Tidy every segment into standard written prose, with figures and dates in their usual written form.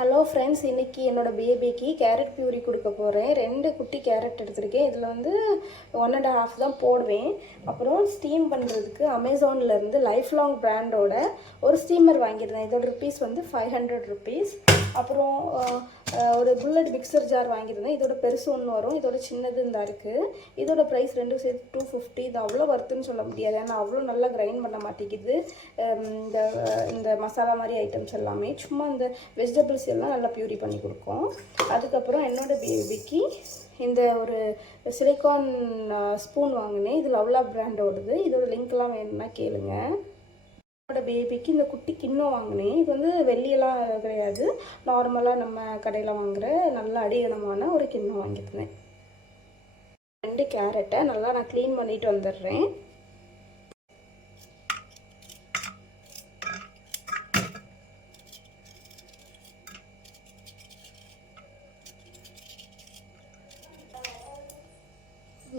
Hello friends, இன்றைக்கி என்னோடய பேபிக்கு கேரட் பியூரி கொடுக்க போகிறேன். 2 குட்டி கேரட் எடுத்திருக்கேன். இதில் வந்து 1.5 தான் போடுவேன். அப்புறம் ஸ்டீம் பண்ணுறதுக்கு அமேசான்லேருந்து லைஃப் லாங் பிராண்டோட ஒரு ஸ்டீமர் வாங்கியிருந்தேன். இதோட ருப்பீஸ் வந்து 500 ருப்பீஸ். அப்புறம் ஒரு புல்லட் மிக்சர் ஜார் வாங்கியிருந்தேன். இதோட பெருசு ஒன்று வரும், இதோட சின்னது இந்த இருக்குது. இதோட ப்ரைஸ் ரெண்டும் சேர்த்து 250. இது அவ்வளோ வருதுன்னு சொல்ல முடியாது, ஏன்னா அவ்வளோ நல்லா கிரைண்ட் பண்ண மாட்டேங்குது. இந்த மசாலா மாதிரி ஐட்டம்ஸ் எல்லாமே சும்மா இந்த வெஜிடபிள்ஸ் எல்லாம் நல்லா பியூரி பண்ணி கொடுக்கும். அதுக்கப்புறம் என்னோடய பேபிக்கு இந்த ஒரு சிலிக்கான் ஸ்பூன் வாங்கினேன். இது லவ்லா பிராண்டோடது. இதோட லிங்க்லாம் வேணும்னா கேளுங்க. என்னோட பேபிக்கு இந்த குட்டி கிண்ணம் வாங்கினேன். இது வந்து வெள்ளியெல்லாம் கிடையாது, நார்மலாக நம்ம கடையில் வாங்குகிற நல்ல அடிகனமான ஒரு கிண்ணம் வாங்கியிருந்தேன். 2 கேரட்டை நல்லா நான் க்ளீன் பண்ணிட்டு வந்துடுறேன்.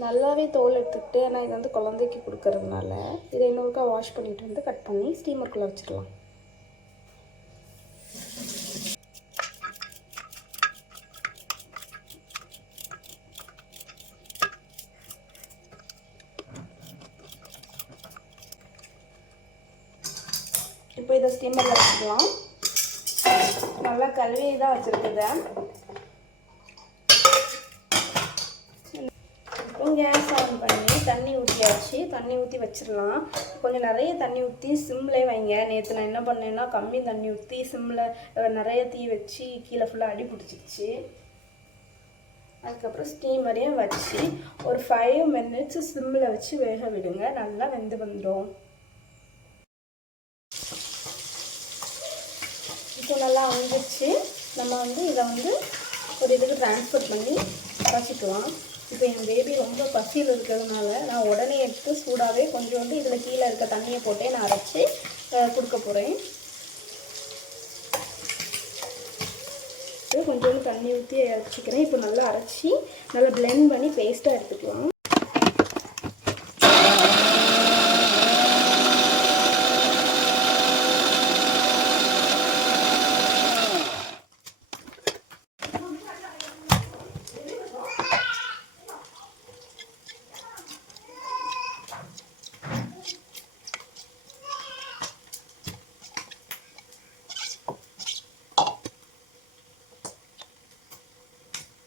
நல்லாவே தோல் எடுத்துக்கிட்டு, ஏன்னா இது வந்து குழந்தைக்கு கொடுக்கறதுனால இதை இன்னொருக்கா வாஷ் பண்ணிட்டு வந்து கட் பண்ணி ஸ்டீமருக்குள்ளே வச்சிடலாம். இப்போ இதை ஸ்டீமரில் வச்சுக்கலாம். நல்லா கழுவி தான் வச்சுருக்குது. கேஸ் ஆன் பண்ணி தண்ணி ஊற்றியாச்சு. தண்ணி ஊற்றி வச்சிடலாம். கொஞ்சம் நிறைய தண்ணி ஊற்றி சிம்மில் வைங்க. நேற்று நான் என்ன பண்ணேன்னா கம்மி தண்ணி ஊற்றி சிம்மில் நிறைய தீ வச்சு கீழே ஃபுல்லாக அடி பிடிச்சிச்சு. அதுக்கப்புறம் ஸ்டீமரையும் வச்சு ஒரு 5 மினிட்ஸ் சிம்மில் வச்சு வேக விடுங்க. நல்லா வெந்து வந்துடும். இப்போ நல்லா வந்துச்சு. நம்ம வந்து இதை வந்து ஒரு இதுக்கு ட்ரான்ஸ்ஃபர் பண்ணி வச்சுக்கலாம். இப்போ என் பேபி ரொம்ப பசியில் இருக்கிறதுனால நான் உடனே எடுத்து சூடாகவே கொஞ்சோண்டு இதில் கீழே இருக்க தண்ணியை போட்டே நான் அரைச்சி கொடுக்க போகிறேன். கொஞ்சோண்டு தண்ணி ஊற்றி அரைச்சிக்கிறேன். இப்போ நல்லா அரைச்சி நல்லா பிளெண்ட் பண்ணி பேஸ்ட்டாக எடுத்துக்கலாம்.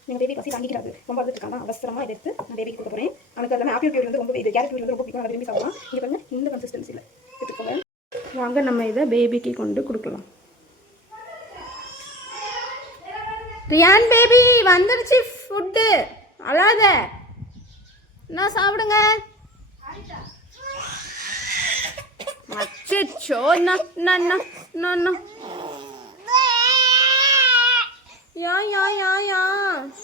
எங்கள் பேபி பசி தாங்கிக்கிறாரு, ரொம்ப அழுதுருக்காங்க. அவசரமாக இதை எடுத்து நான் பேபிக்கு கொடுக்க போகிறேன். எனக்கு அதில் ஆப்பிள் பியூரி வந்து ரொம்ப இது கேரட் பியூரி வந்து ரொம்ப பிடிக்கும், விரும்பி சாப்பிடலாம். இது வந்து இந்த கன்சிஸ்டன்சியில் எடுத்துக்கோங்க. வாங்க நம்ம இதை பேபிக்கு கொண்டு கொடுக்கலாம். ரியான் பேபி வந்துடுச்சு ஃபுட்டு, அழாத. என்ன சாப்பிடுங்க. அச்சோ, யா யா யா யா